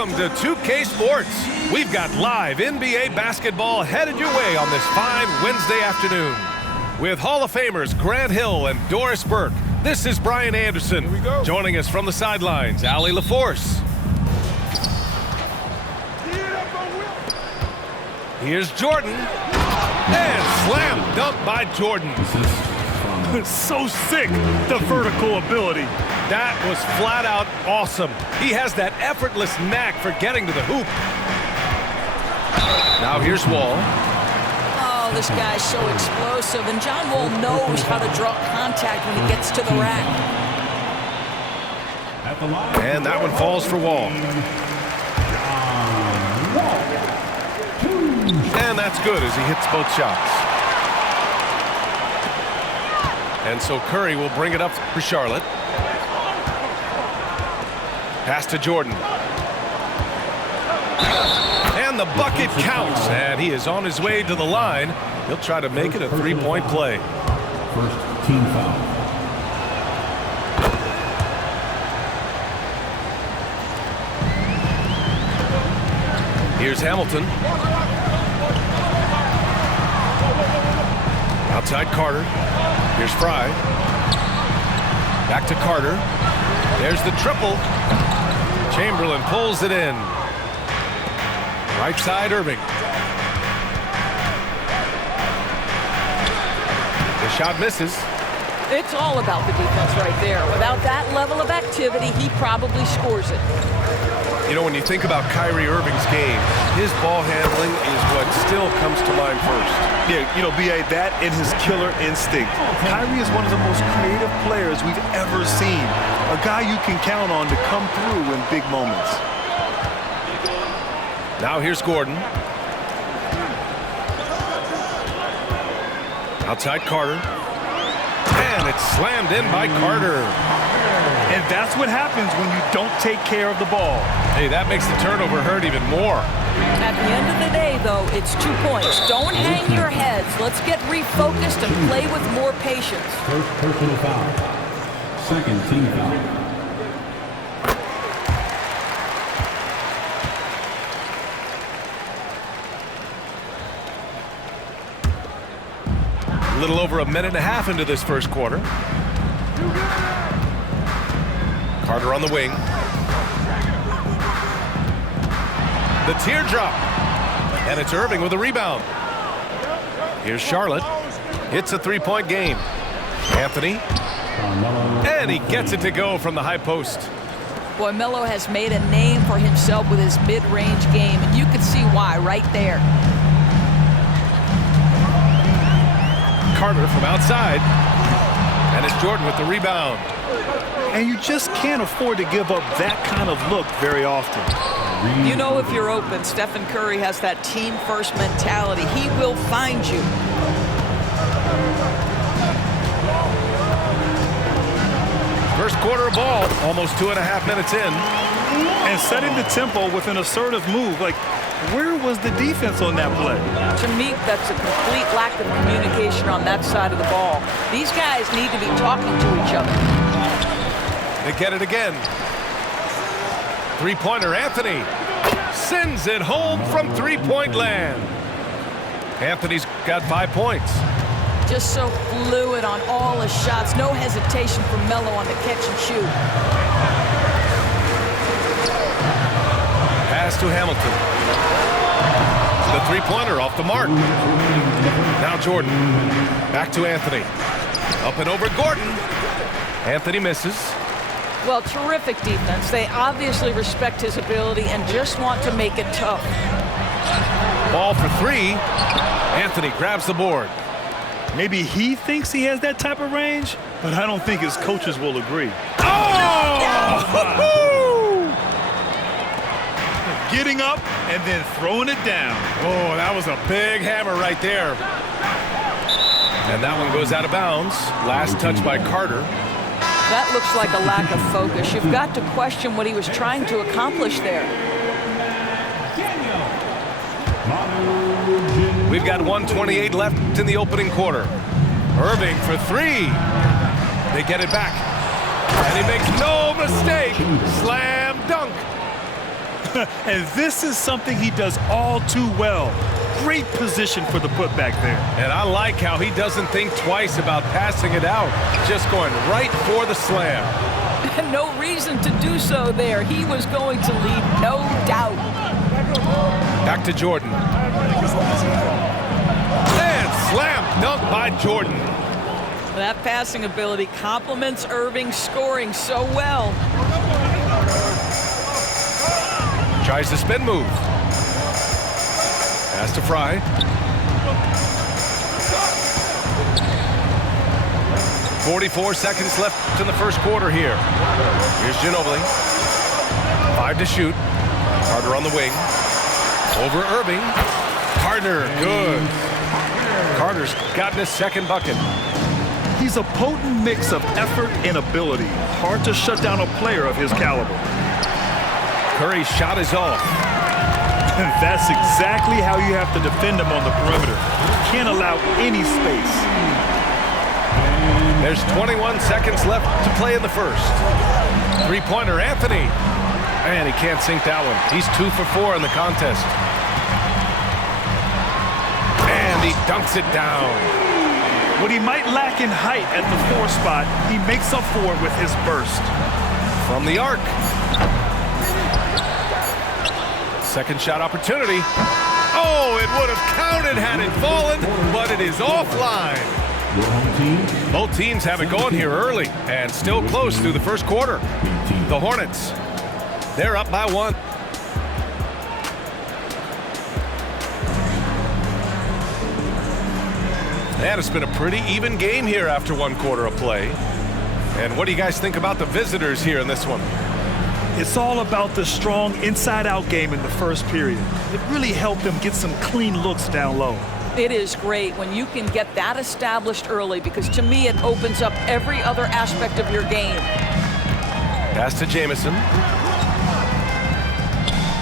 Welcome to 2K Sports. We've got live NBA basketball headed your way on this fine Wednesday afternoon. With Hall of Famers Grant Hill and Doris Burke, this is Brian Anderson. Here we go. Joining us from the sidelines, Allie LaForce. Here's Jordan. And slam dunk by Jordan. So sick, the vertical ability. That was flat out awesome. He has that effortless knack for getting to the hoop. Now here's Wall. Oh, this guy's so explosive, and John Wall knows how to draw contact when he gets to the rack. And that one falls for Wall. And that's good as he hits both shots. And so Curry will bring it up for Charlotte. Pass to Jordan. And the bucket counts. And he is on his way to the line. He'll try to make it a three-point play. First team foul. Here's Hamilton. Outside Carter. Here's Fry. Back to Carter. There's the triple. Chamberlain pulls it in. Right side, Irving. The shot misses. It's all about the defense right there. Without that level of activity, he probably scores it. You know, when you think about Kyrie Irving's game, his ball handling is what still comes to mind first. Yeah, you know, B.A., that and his killer instinct. Kyrie is one of the most creative players we've ever seen. A guy you can count on to come through in big moments. Now here's Gordon. Outside Carter. And it's slammed in by Carter. And that's what happens when you don't take care of the ball. Hey, that makes the turnover hurt even more. At the end of the day, though, it's 2 points. Don't hang your heads. Let's get refocused and play with more patience. First personal foul. Second team foul. A little over a minute and a half into this first quarter. Carter on the wing. The teardrop. And it's Irving with a rebound. Here's Charlotte. It's a three-point game. Anthony. And he gets it to go from the high post. Boy, Melo has made a name for himself with his mid-range game, and you can see why right there. Carter from outside. And it's Jordan with the rebound. And you just can't afford to give up that kind of look very often. You know, if you're open, Stephen Curry has that team-first mentality. He will find you. First quarter of ball, almost 2.5 minutes in. And setting the tempo with an assertive move. Like, where was the defense on that play? To me, that's a complete lack of communication on that side of the ball. These guys need to be talking to each other. They get it again. Three-pointer, Anthony sends it home from three-point land. Anthony's got 5 points. Just so fluid on all his shots. No hesitation from Melo on the catch and shoot. Pass to Hamilton. The three-pointer off the mark. Now Jordan. Back to Anthony. Up and over Gordon. Anthony misses. Well, terrific defense. They obviously respect his ability and just want to make it tough. Ball for three. Anthony grabs the board. Maybe he thinks he has that type of range, but I don't think his coaches will agree. Oh! Getting up and then throwing it down. Oh, that was a big hammer right there. And that one goes out of bounds. Last touch by Carter. That looks like a lack of focus. You've got to question what he was trying to accomplish there. We've got 1:28 left in the opening quarter. Irving for three. They get it back. And he makes no mistake. Slam dunk. And this is something he does all too well. Great position for the putback there. And I like how he doesn't think twice about passing it out, just going right for the slam. No reason to do so there. He was going to lead, no doubt. Back to Jordan. And slam dunk by Jordan. That passing ability complements Irving's scoring so well. Tries the spin move. Pass to Fry. "44 seconds left in the first quarter here. Here's Ginobili. 5 to shoot. Carter on the wing. Over Irving. Carter, good. Carter's gotten his second bucket. He's a potent mix of effort and ability. Hard to shut down a player of his caliber. Curry's shot is off. That's exactly how you have to defend him on the perimeter. Can't allow any space. There's 21 seconds left to play in the first. Three-pointer, Anthony. And he can't sink that one. He's 2 for 4 in the contest. And he dunks it down. What he might lack in height at the 4 spot, he makes up for it with his burst. From the arc. Second shot opportunity. Oh, it would have counted had it fallen, but it is offline. Both teams have it going here early and still close through the first quarter. The Hornets, they're up by 1. And it's been a pretty even game here after 1 quarter of play. And what do you guys think about the visitors here in this one? It's all about the strong inside-out game in the first period. It really helped them get some clean looks down low. It is great when you can get that established early because to me it opens up every other aspect of your game. Pass to Jamison.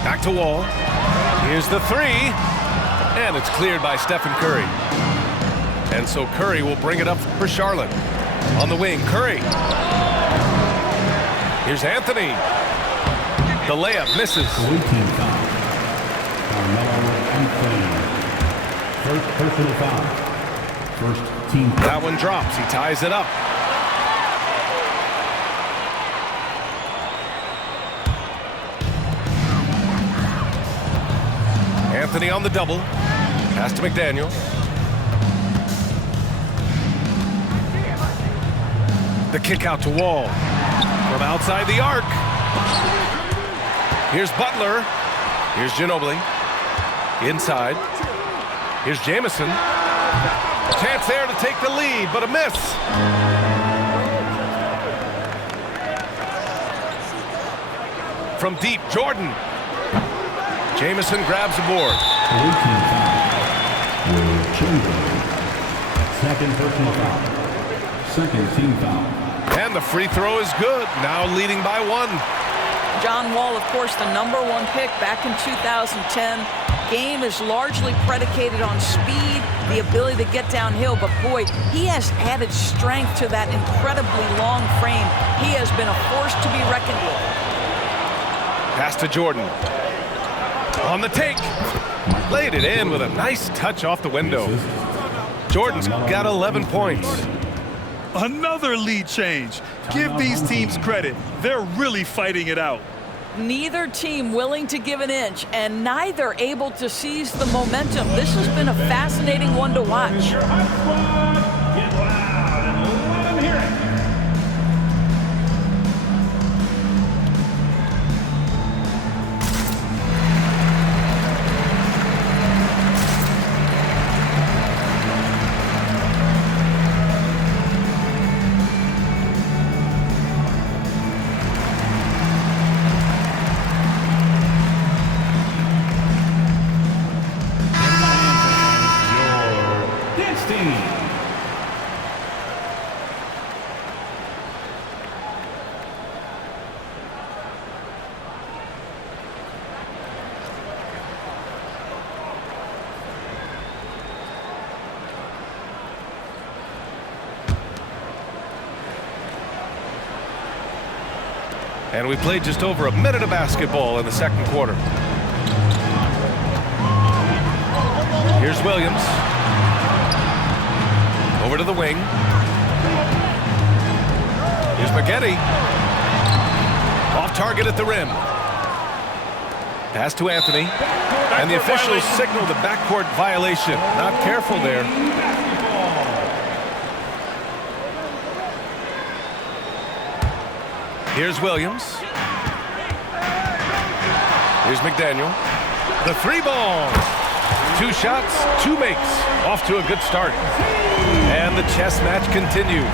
Back to Wall. Here's the 3. And it's cleared by Stephen Curry. And so Curry will bring it up for Charlotte. On the wing, Curry. Here's Anthony. The layup misses. First personal foul. First team. That one drops. He ties it up. Anthony on the double. Pass to McDaniel. The kick out to Wall. From outside the arc. Here's Butler. Here's Ginobili. Inside. Here's Jamison. Chance there to take the lead, but a miss. From deep, Jordan. Jamison grabs the board. Second personal foul. Second team foul. And the free throw is good. Now leading by 1. John Wall, of course, the #1 pick back in 2010. Game is largely predicated on speed, the ability to get downhill, but boy, he has added strength to that incredibly long frame. He has been a force to be reckoned with. Pass to Jordan. On the take. Laid it in with a nice touch off the window. Jordan's got 11 points. Another lead change. Give these teams credit. They're really fighting it out. Neither team willing to give an inch, and neither able to seize the momentum. This has been a fascinating one to watch. And we played just over a minute of basketball in the second quarter. Here's Williams. Over to the wing. Here's Maggette. Off target at the rim. Pass to Anthony. And the officials signal the backcourt violation. Not careful there. Here's Williams. Here's McDaniel. The three ball. 2 shots, 2 makes. Off to a good start. And the chess match continues.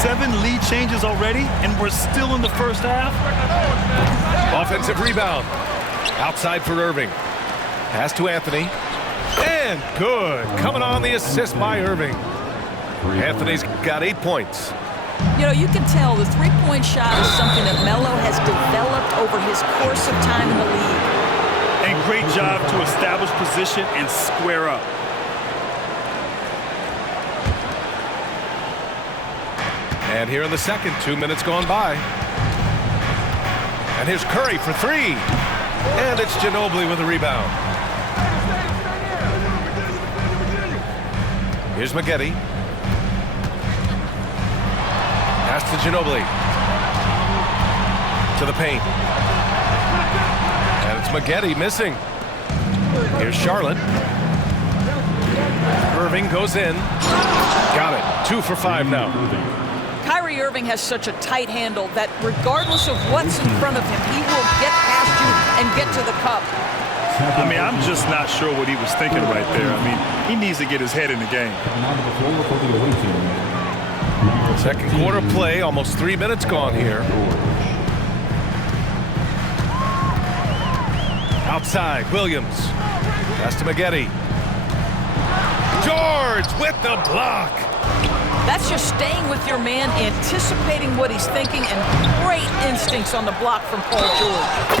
7 lead changes already, and we're still in the first half. Offensive rebound. Outside for Irving. Pass to Anthony. And good. Coming on the assist by Irving. Anthony's got 8 points. You know, you can tell the three-point shot is something that Melo has developed over his course of time in the league. And great job to establish position and square up. And here in the second, 2 minutes gone by. And here's Curry for 3. And it's Ginobili with a rebound. Here's Maggette. Pass to Ginobili. To the paint. And it's Maggette missing. Here's Charlotte. Irving goes in. Got it. 2 for 5 now. Kyrie Irving has such a tight handle that regardless of what's in front of him, he will get past you and get to the cup. I mean, I'm just not sure what he was thinking right there. I mean, he needs to get his head in the game. Second quarter play, almost 3 minutes gone here. Outside, Williams. Pass to Maggette. George with the block. That's just staying with your man, anticipating what he's thinking, and great instincts on the block from Paul George.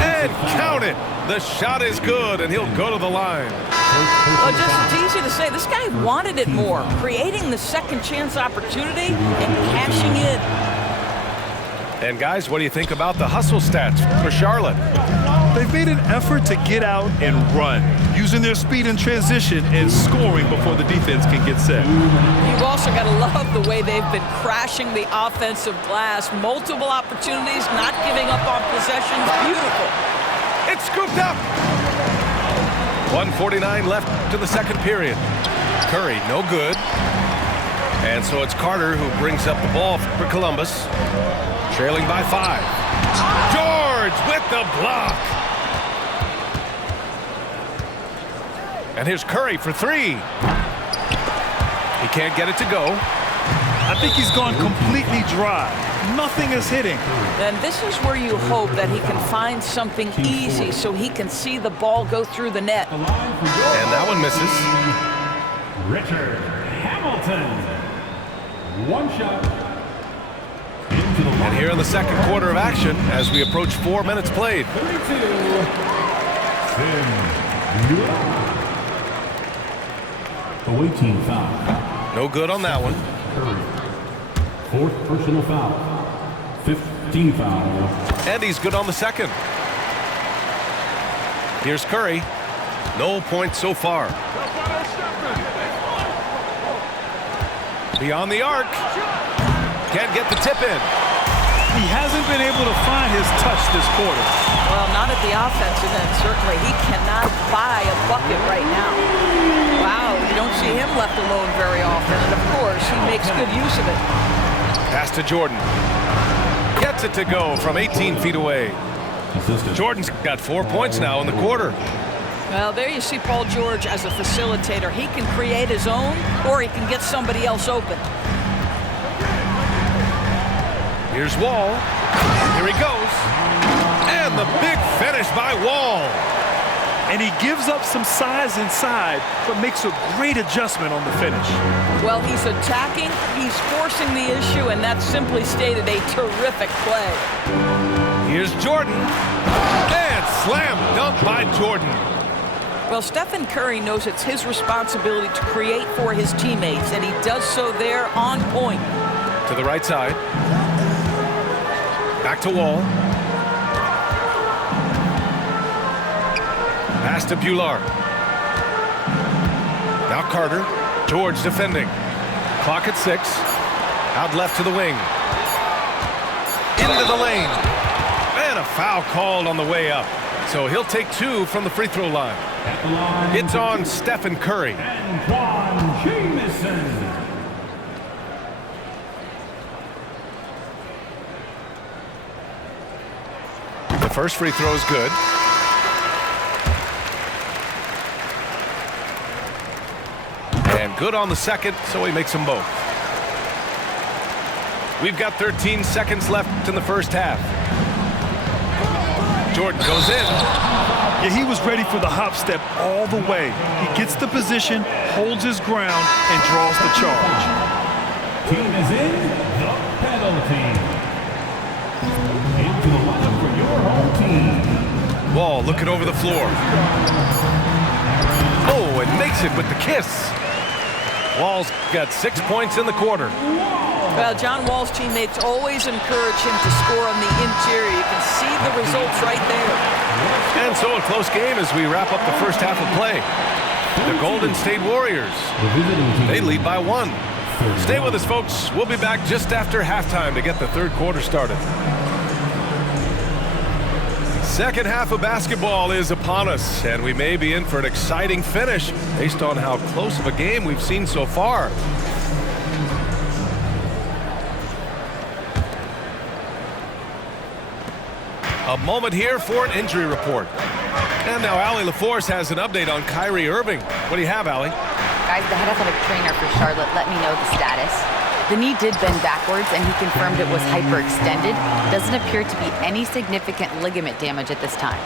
And count it. The shot is good, and he'll go to the line. Well, just it's easy to say, this guy wanted it more, creating the second chance opportunity and cashing in. And guys, what do you think about the hustle stats for Charlotte? They've made an effort to get out and run, using their speed in transition and scoring before the defense can get set. You've also got to love the way they've been crashing the offensive glass. Multiple opportunities, not giving up on possessions. Beautiful. It's scooped up. 1:49 left to the second period. Curry, no good. And so it's Carter who brings up the ball for Columbus. Trailing by 5. George with the block. And here's Curry for 3. He can't get it to go. I think he's gone completely dry. Nothing is hitting. And this is where you hope that he can find something easy so he can see the ball go through the net. And that one misses. Richard Hamilton. 1 shot. Into the line. And here in the second quarter of action, as we approach 4 minutes played. 32. Away team foul. No good on that one. Curry. 4th personal foul. 15 foul. And he's good on the second. Here's Curry. No points so far. Beyond the arc. Can't get the tip in. He hasn't been able to find his touch this quarter. Well, not at the offensive end, certainly. He cannot buy a bucket right now. Wow, you don't see him left alone very often. And, of course, he makes good use of it. Pass to Jordan. Gets it to go from 18 feet away. Jordan's got 4 points now in the quarter. Well, there you see Paul George as a facilitator. He can create his own, or he can get somebody else open. Here's Wall. Here he goes. And the big finish by Wall. And he gives up some size inside, but makes a great adjustment on the finish. Well, he's attacking, he's forcing the issue, and that's simply stated a terrific play. Here's Jordan. And slam dunk by Jordan. Well, Stephen Curry knows it's his responsibility to create for his teammates, and he does so there on point. To the right side. Back to Wall. Pass to Bular. Now Carter. George defending. Clock at 6. Out left to the wing. Into the lane. And a foul called on the way up. So he'll take 2 from the free throw line. It's on Stephen Curry. Antoine Jamison. The first free throw is good. And good on the second, so he makes them both. We've got 13 seconds left in the first half. Jordan goes in. Yeah, he was ready for the hop step all the way. He gets the position, holds his ground, and draws the charge. Team is in the penalty. Into the lineup for your home team. Wall looking over the floor. Oh, and makes it with the kiss. Wall's got 6 points in the quarter. Well, John Wall's teammates always encourage him to score on the interior. You can see the results right there. And so a close game as we wrap up the first half of play. The Golden State Warriors, they lead by 1. Stay with us, folks. We'll be back just after halftime to get the third quarter started. Second half of basketball is upon us, and we may be in for an exciting finish based on how close of a game we've seen so far. A moment here for an injury report. And now Allie LaForce has an update on Kyrie Irving. What do you have, Allie? Guys, the head athletic trainer for Charlotte let me know the status. The knee did bend backwards, and he confirmed it was hyperextended. Doesn't appear to be any significant ligament damage at this time.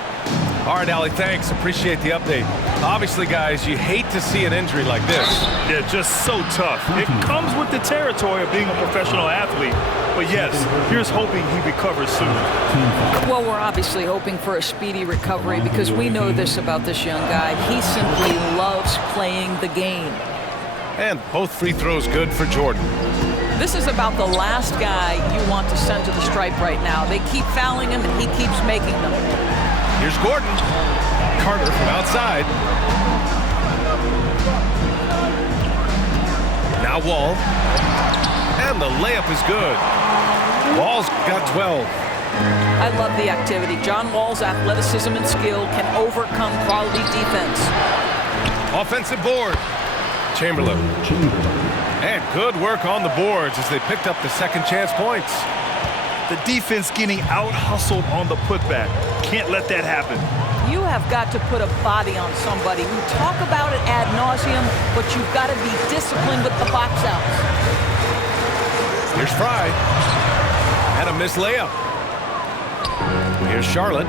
All right, Allie, thanks. Appreciate the update. Obviously, guys, you hate to see an injury like this. Yeah, just so tough. It comes with the territory of being a professional athlete. But yes, here's hoping he recovers soon. Well, we're obviously hoping for a speedy recovery because we know this about this young guy. He simply loves playing the game. And both free throws good for Jordan. This is about the last guy you want to send to the stripe right now. They keep fouling him, and he keeps making them. Here's Gordon. Carter from outside. Now Wall. And the layup is good. Wall's got 12. I love the activity. John Wall's athleticism and skill can overcome quality defense. Offensive board. Chamberlain. And good work on the boards as they picked up the second chance points. The defense getting out-hustled on the putback. Can't let that happen. You have got to put a body on somebody. We talk about it ad nauseum, but you've got to be disciplined with the box outs. Here's Fry. And a missed layup. Here's Charlotte.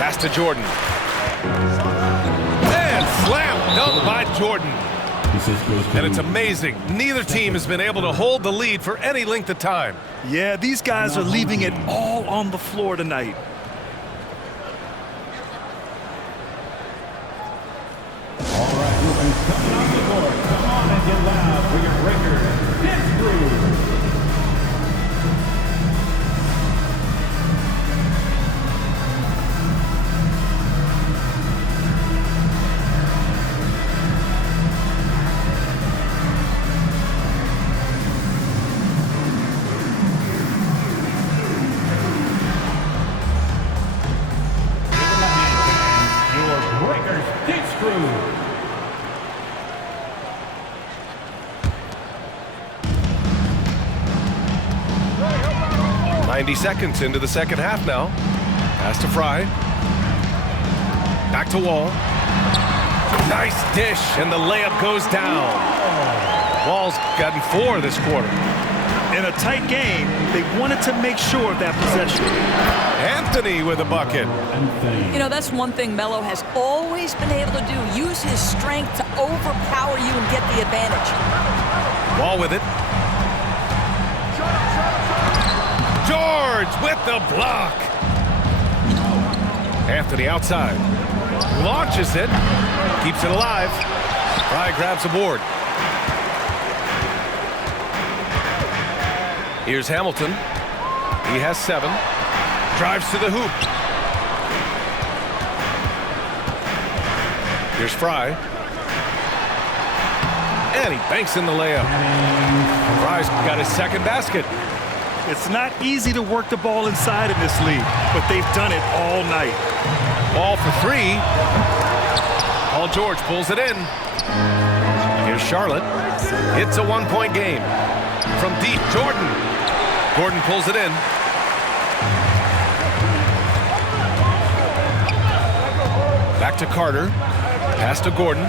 Pass to Jordan. And slam dunk by Jordan. And it's amazing. Neither team has been able to hold the lead for any length of time. Yeah, these guys are leaving it all on the floor tonight. All right, coming on the board. Come on and get loud for your breakers. Dance Crew. Dance Crew. 90 seconds into the second half now. Pass to Fry. Back to Wall. Nice dish, and the layup goes down. Wall's gotten 4 this quarter. In a tight game, they wanted to make sure of that possession. Anthony with a bucket. You know, that's one thing Melo has always been able to do. Use his strength to overpower you and get the advantage. Wall with it. George with the block. Anthony outside. Launches it. Keeps it alive. Fry grabs a board. Here's Hamilton. He has 7. Drives to the hoop. Here's Fry. And he banks in the layup. Fry's got his second basket. It's not easy to work the ball inside in this league, but they've done it all night. Ball for three. Paul George pulls it in. Here's Charlotte. It's a one-point game. From deep, Jordan. Gordon pulls it in. Back to Carter. Pass to Gordon.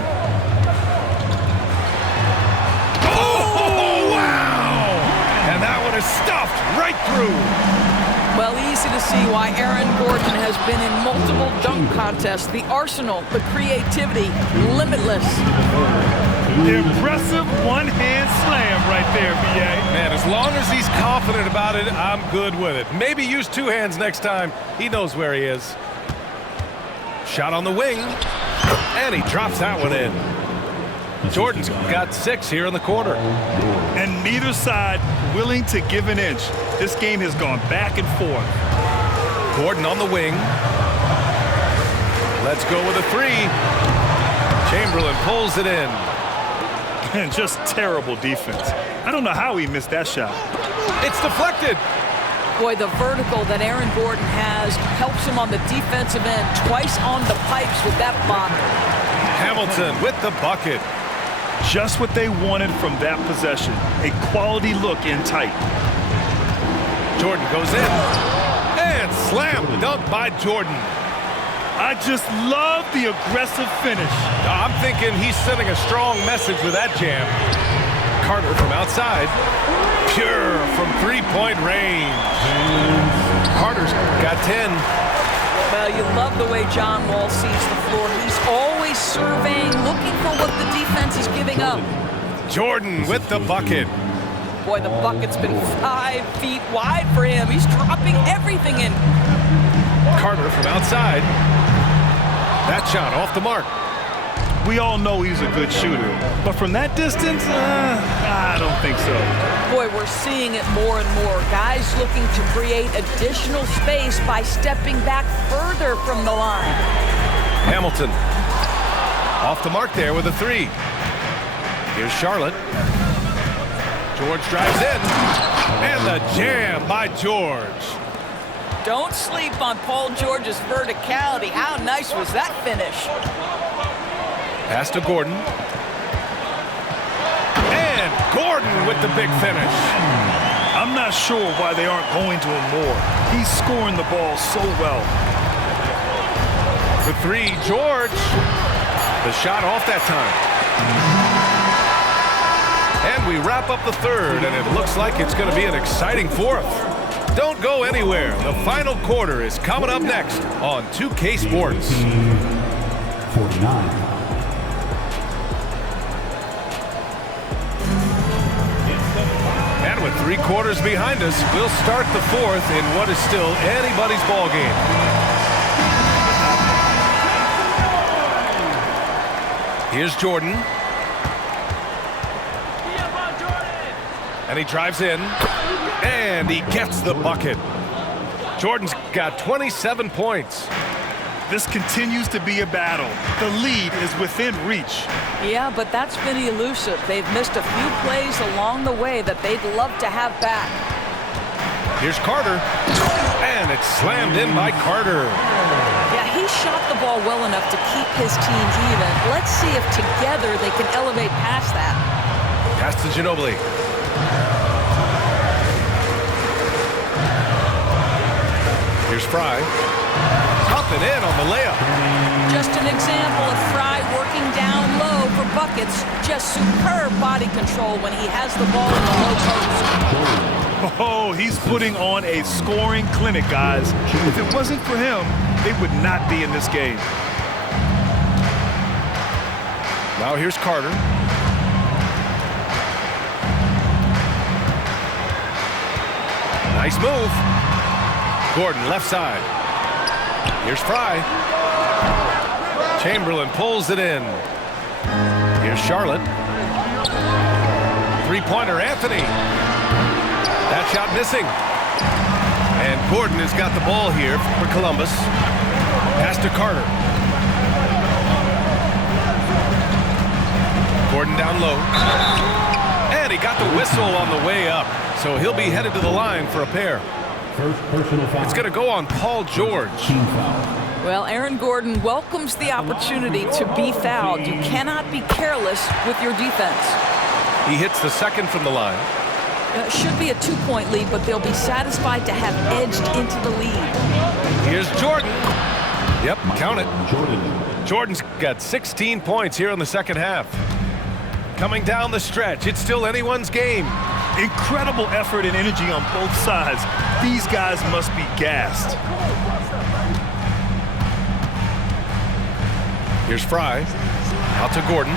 Oh, wow! And that one is stuffed right through. Well, easy to see why Aaron Gordon has been in multiple dunk contests. The arsenal, the creativity, limitless. Impressive one-hand slam right there, B.A. Man, as long as he's confident about it, I'm good with it. Maybe use two hands next time. He knows where he is. Shot on the wing, and he drops that one in. Jordan's got 6 here in the quarter. And neither side willing to give an inch. This game has gone back and forth. Gordon on the wing. Let's go with a 3. Chamberlain pulls it in. And just terrible defense. I don't know how he missed that shot. It's deflected. Boy, the vertical that Aaron Gordon has helps him on the defensive end. Twice on the pipes with that block. Hamilton with the bucket. Just what they wanted from that possession. A quality look in tight. Jordan goes in. And slam dunk by Jordan. I just love the aggressive finish. I'm thinking he's sending a strong message with that jam. Carter from outside. Pure from three-point range. Carter's got 10. Well, you love the way John Wall sees the floor. He's always surveying, looking for what the defense is giving up. Jordan with the bucket. Boy, the bucket's been 5 feet wide for him. He's dropping everything in. Carter from outside. That shot off the mark. We all know he's a good shooter, but from that distance, I don't think so. Boy, we're seeing it more and more. Guys looking to create additional space by stepping back further from the line. Hamilton off the mark there with a 3. Here's Charlotte. George drives in, and the jam by George. Don't sleep on Paul George's verticality. How nice was that finish? Pass to Gordon. And Gordon with the big finish. I'm not sure why they aren't going to him more. He's scoring the ball so well. For 3, George. The shot off that time. And we wrap up the third, and it looks like it's going to be an exciting fourth. Don't go anywhere. The final quarter is coming up next on 2K Sports. 49. And with 3 quarters behind us, we'll start the fourth in what is still anybody's ball game. Here's Jordan. And he drives in. And he gets the bucket. Jordan's got 27 points. This continues to be a battle. The lead is within reach. Yeah, but that's been elusive. They've missed a few plays along the way that they'd love to have back. Here's Carter. And it's slammed in by Carter. Yeah, he shot the ball well enough to keep his team even. Let's see if together they can elevate past that. Pass to Ginobili. Here's Fry. Popping in on the layup. Just an example of Fry working down low for buckets. Just superb body control when he has the ball in the low post. Oh, he's putting on a scoring clinic, guys. If it wasn't for him, they would not be in this game. Now here's Carter. Nice move. Gordon left side. Here's Fry. Chamberlain pulls it in. Here's Charlotte. Three-pointer Anthony. That shot missing. And Gordon has got the ball here for Columbus. Pass to Carter. Gordon down low. And he got the whistle on the way up. So he'll be headed to the line for a pair. First personal foul. It's going to go on Paul George. Team foul. Well, Aaron Gordon welcomes the opportunity to be fouled. You cannot be careless with your defense. He hits the second from the line. It should be a 2-point lead, but they'll be satisfied to have edged into the lead. Here's Jordan. Yep, count it. Jordan. Jordan's got 16 points here in the second half. Coming down the stretch, it's still anyone's game. Incredible effort and energy on both sides. These guys must be gassed. Here's Fry. Out to Gordon.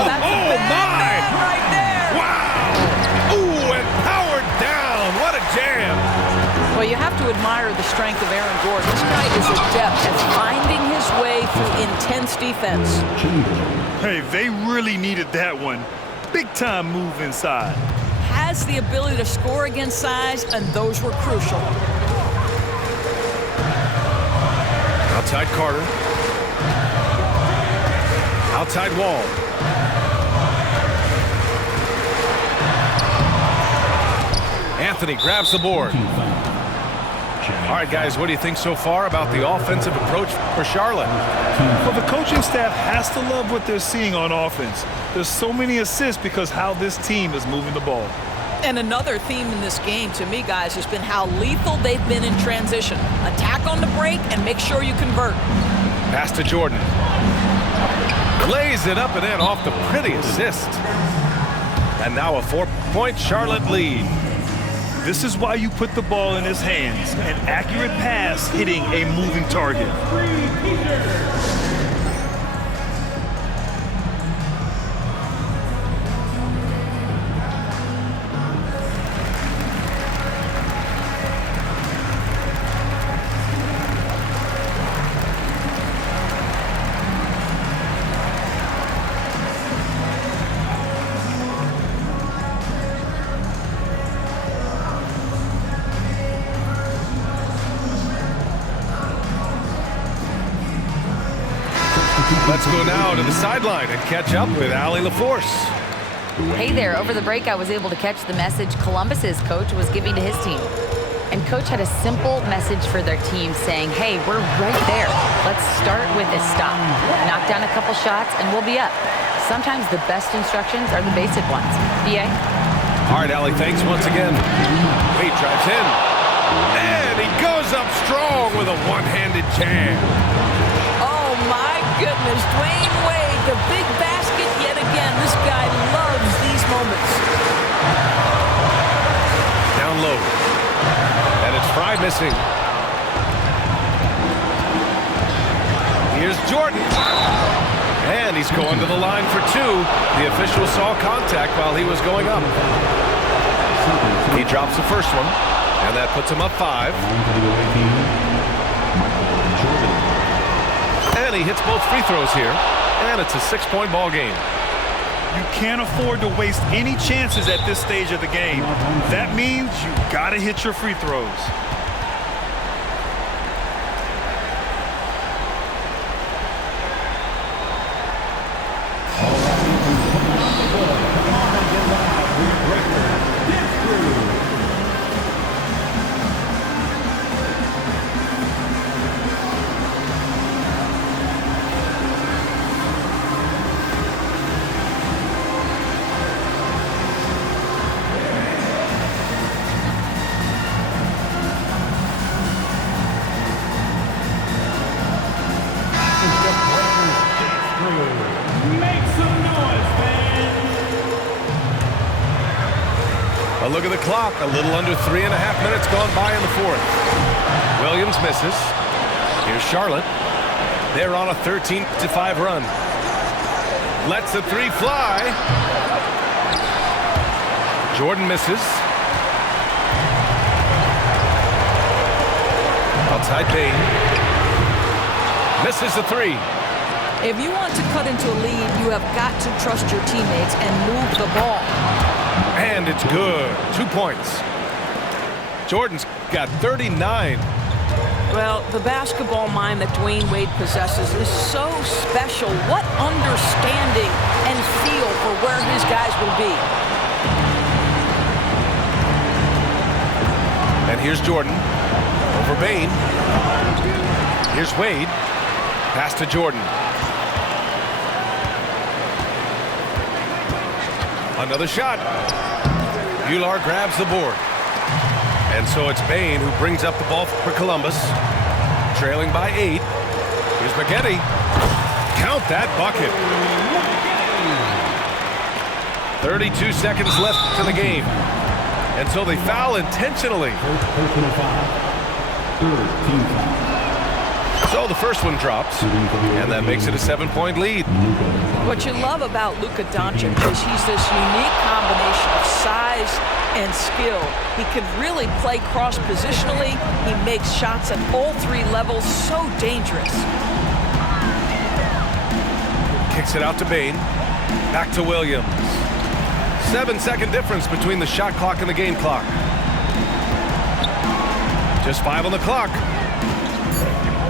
That's a bad man right there. Wow! Ooh, and powered down. What a jam. Well, you have to admire the strength of Aaron Gordon. This guy is adept at finding his way through intense defense. Hey, they really needed that one. Big-time move inside. Has the ability to score against size, and those were crucial. Outside Carter. Outside Wall. Anthony grabs the board. All right, guys, what do you think so far about the offensive approach for Charlotte? Well, the coaching staff has to love what they're seeing on offense. There's so many assists because how this team is moving the ball. And another theme in this game, to me, guys, has been how lethal they've been in transition. Attack on the break and make sure you convert. Pass to Jordan. Lays it up and in off the pretty assist. And now a 4-point Charlotte lead. This is why you put the ball in his hands. An accurate pass hitting a moving target. Let's go now to the sideline and catch up with Allie LaForce. Hey there, over the break I was able to catch the message Columbus's coach was giving to his team. And coach had a simple message for their team saying, hey, we're right there. Let's start with a stop. Knock down a couple shots and we'll be up. Sometimes the best instructions are the basic ones. B.A.? All right, Allie, thanks once again. Wade drives in. And he goes up strong with a one-handed jam. Oh, my goodness. Dwayne Wade, the big basket yet again. This guy loves these moments. Down low. And it's Fry missing. Here's Jordan. And he's going to the line for two. The official saw contact while he was going up. He drops the first one. And that puts him up 5. And he hits both free throws here. And it's a 6-point ball game. You can't afford to waste any chances at this stage of the game. That means you gotta hit your free throws. A look at the clock. A little under 3.5 minutes gone by in the fourth. Williams misses. Here's Charlotte. They're on a 13-5 run. Lets the three fly. Jordan misses. Outside Payne. Misses the three. If you want to cut into a lead, you have got to trust your teammates and move the ball. And it's good. 2 points. Jordan's got 39. Well, the basketball mind that Dwayne Wade possesses is so special. What understanding and feel for where his guys will be. And here's Jordan over Bane. Here's Wade. Pass to Jordan. Another shot. Ular grabs the board. And so it's Bane who brings up the ball for Columbus. Trailing by 8. Here's McGetty. Count that bucket. 32 seconds left to the game. And so they foul intentionally. Personal foul. Third team foul. So the first one drops, and that makes it a 7-point lead. What you love about Luka Doncic is he's this unique combination of size and skill. He can really play cross-positionally. He makes shots at all 3 levels, so dangerous. Kicks it out to Bane. Back to Williams. 7-second difference between the shot clock and the game clock. Just 5 on the clock.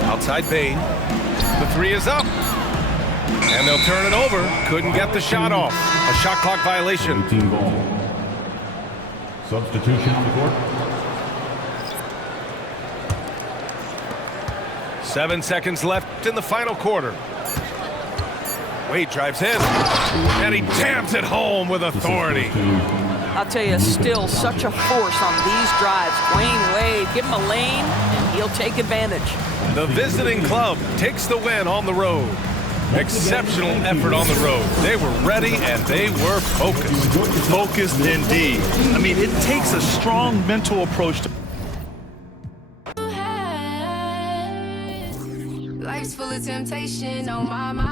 Outside Bane. The 3 is up. And they'll turn it over. Couldn't get the shot off. A shot clock violation. Team ball. Substitution on the court. 7 seconds left in the final quarter. Wade drives in. And he jams it home with authority. I'll tell you, still such a force on these drives. Dwayne Wade, give him a lane, and he'll take advantage. The visiting club takes the win on the road. Exceptional effort on the road. They were ready and they were focused. Focused indeed. I mean, it takes a strong mental approach to Life's full of temptation on my mind.